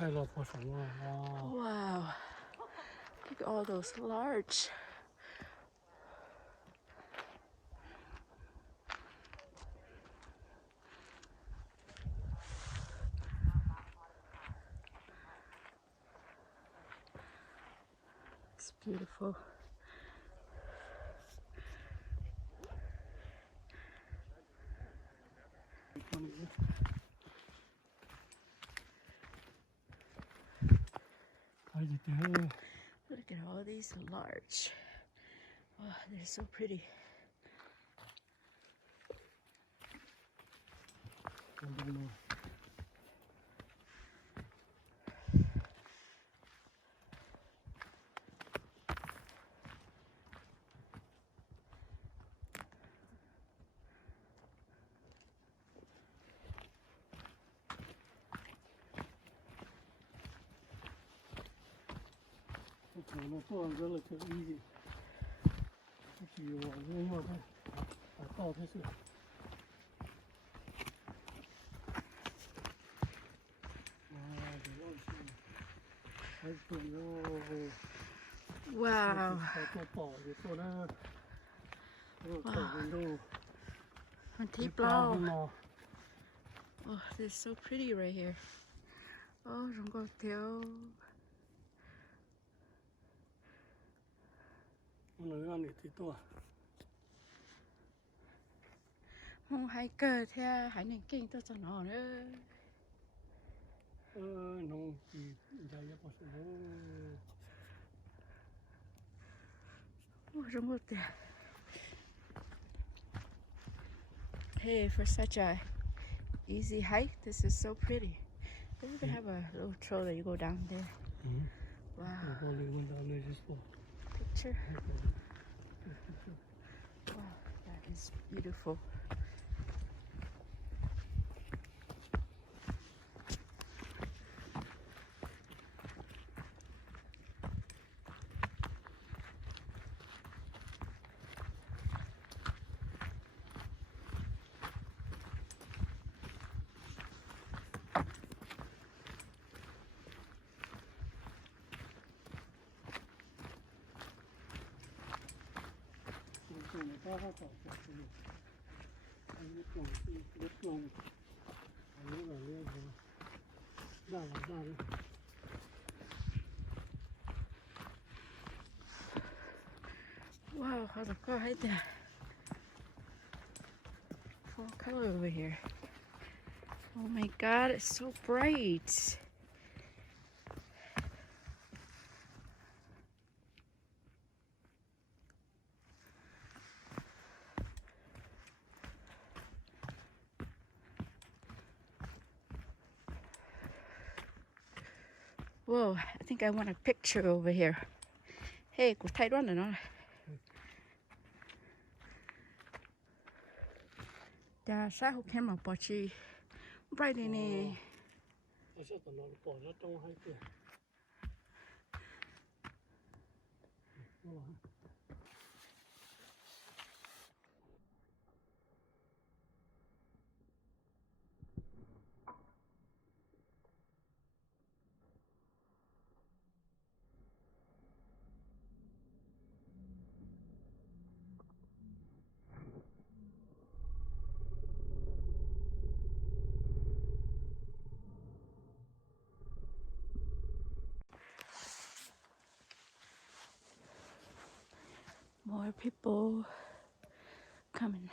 Wow. Look at all those large. It's beautiful. Look at all these large. Oh, they're so pretty. easy. Wow. Oh, they're so pretty right here. Oh, rong có thiếu. Không hay cơ theo hải nên kinh tôi cho nó nữa. Oh, rong có thiếu. Hey, for such a easy hike, this is so pretty. They even have a little trail that you go down there. Wow. Picture. Wow, that is beautiful. Wow, how the car right there. Full color over here. Oh my god, it's so bright. Whoa, I think I want a picture over here. Hey, cô thay đoán rồi nó. Đã sao không khen mà bỏ chi. Bright này nè. More people coming.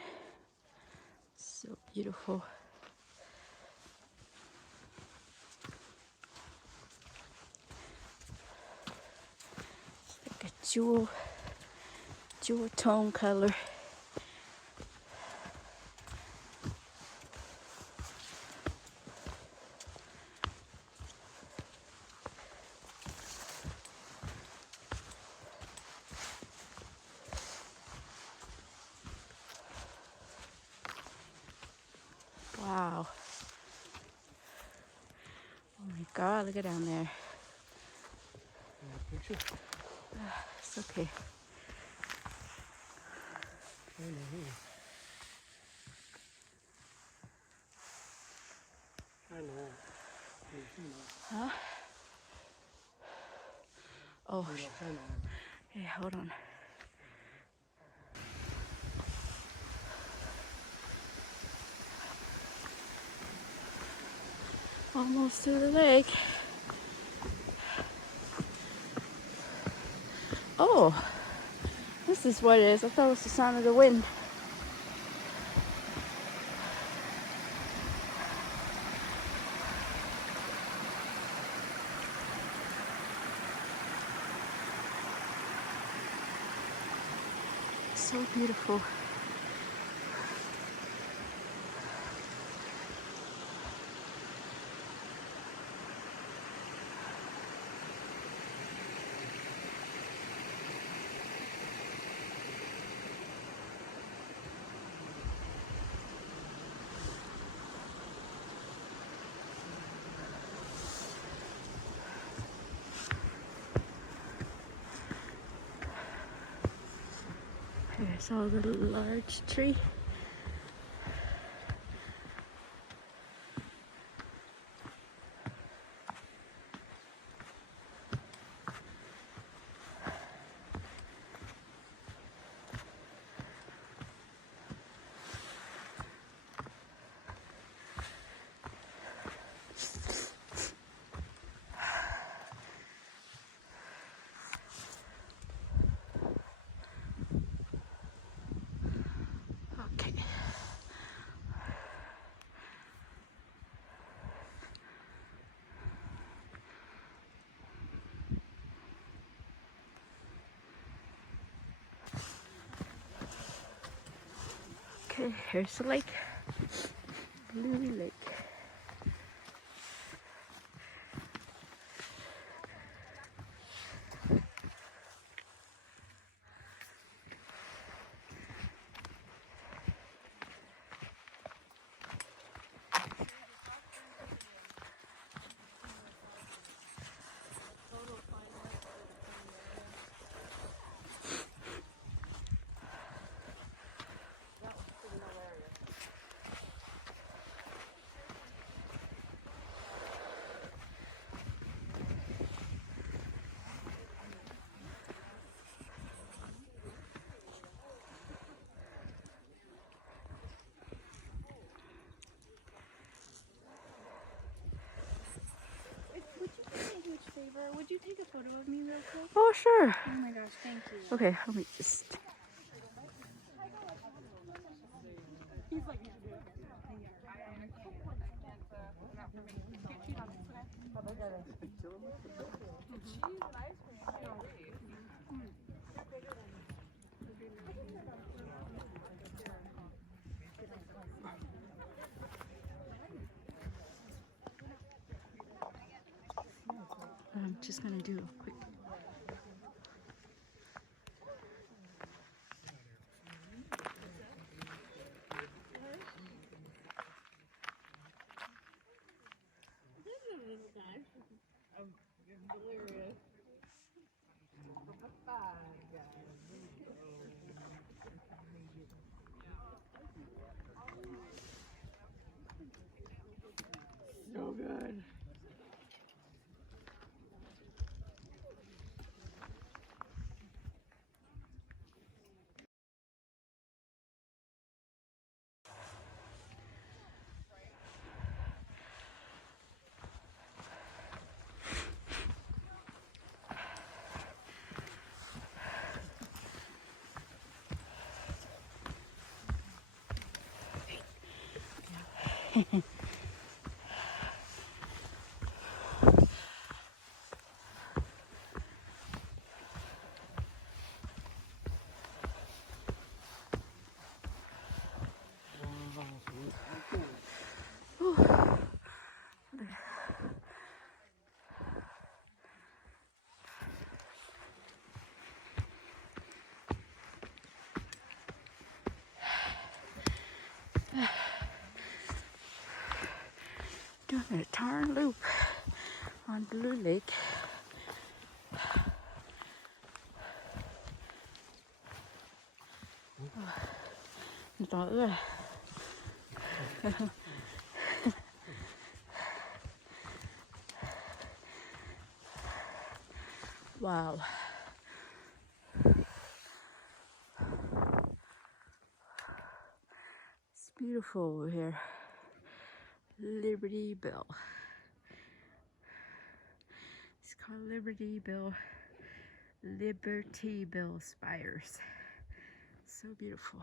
So beautiful. It's like a jewel tone color. Wow. Oh my god, look at down there. It's okay. I know. Huh? Oh, 你老看呢？ hey, hold on. Almost to the lake. Oh, this is what it is. I thought it was the sound of the wind. So beautiful. There's all the large tree. Okay. Okay, here's the lake. Blue Lake. Would you do me a huge favor? Would you take a photo of me real quick? Oh, sure. Oh my gosh, thank you. Okay, let me just. I'm just gonna do a quick. So good. Doing a turn loop on Blue Lake. Trời ơi. Wow. It's beautiful over here. Liberty Bell. It's called Liberty Bell Spires. So beautiful.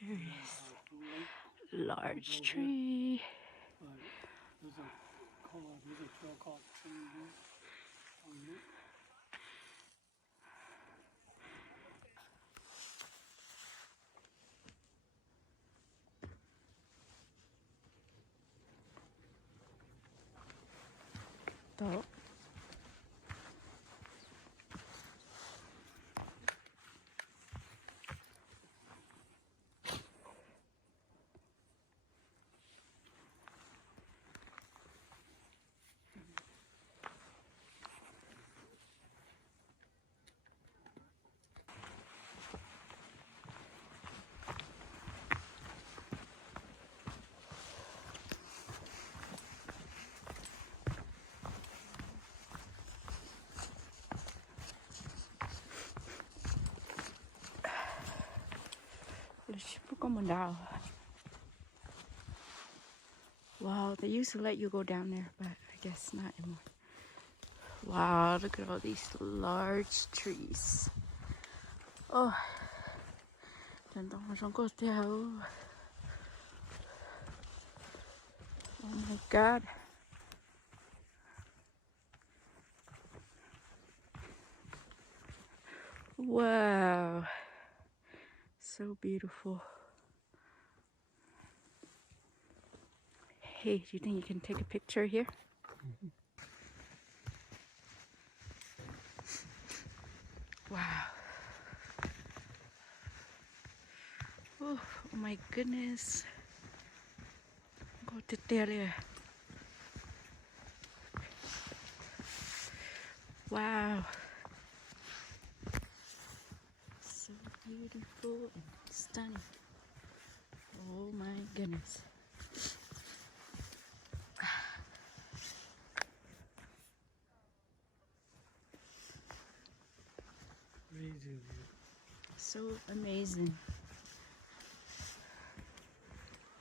Here is large tree. There's a trail called Tree Loop. Oh. Wow, they used to let you go down there, but I guess not anymore. Wow, look at all these large trees. Oh, oh my God. Wow, so beautiful. Hey, do you think you can take a picture here? Wow. Oh my goodness. Go to there. Wow. So beautiful and stunning. Oh my goodness. Crazy. So amazing.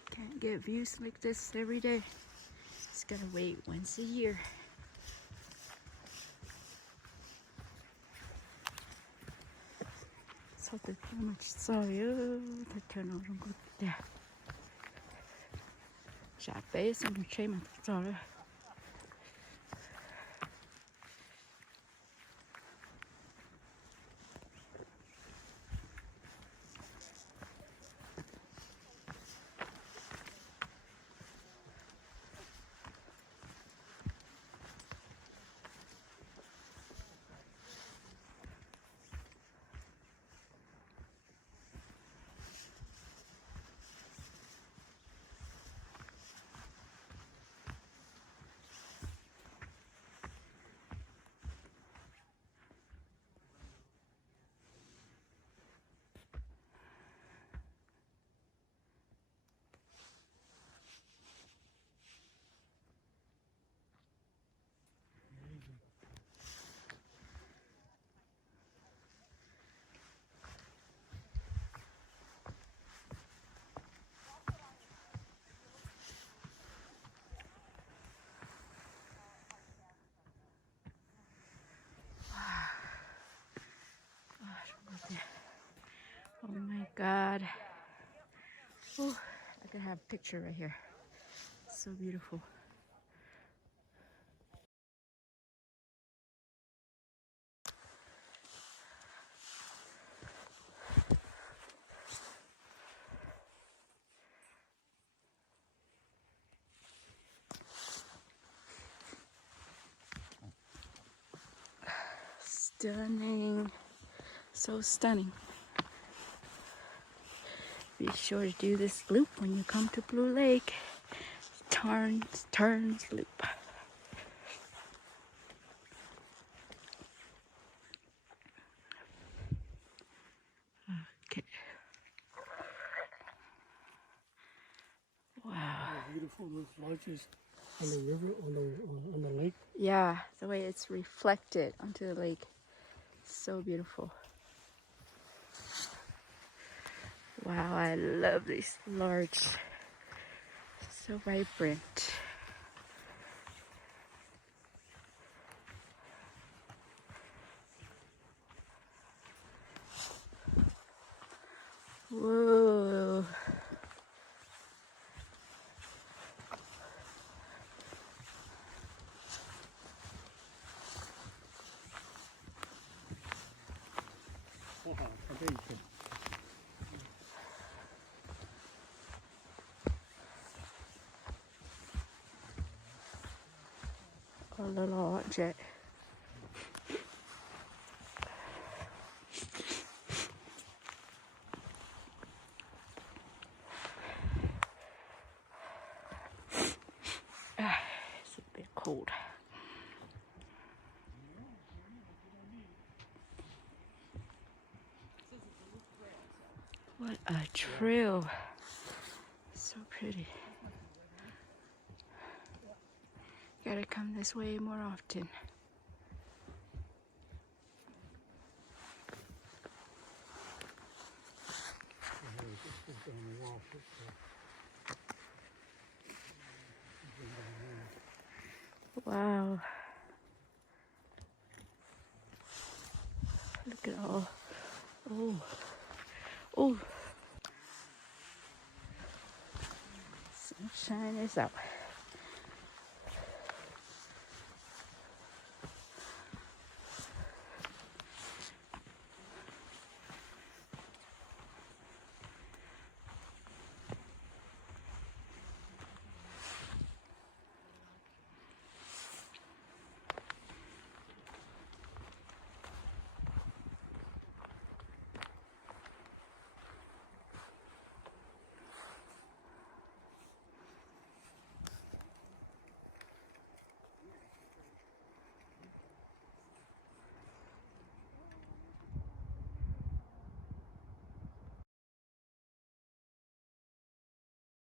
Can't get views like this every day. Just gotta wait once a year. 서들 맛있어요. 대천어른 곳대. 샤베에서는 제일 맛있어요. Oh my God. Oh, I could have a picture right here. So beautiful. Stunning. So stunning. Be sure to do this loop when you come to Blue Lake. Turns loop. Okay. Wow. How beautiful those lodges on the river, on the lake. Yeah, the way it's reflected onto the lake. So beautiful. Wow, I love these large, so vibrant. Whoa. Wow, amazing. A little object. It's a bit cold. What a trail. So pretty. Gotta come this way more often. Wow. Look at all. Oh. Oh. Sunshine is out.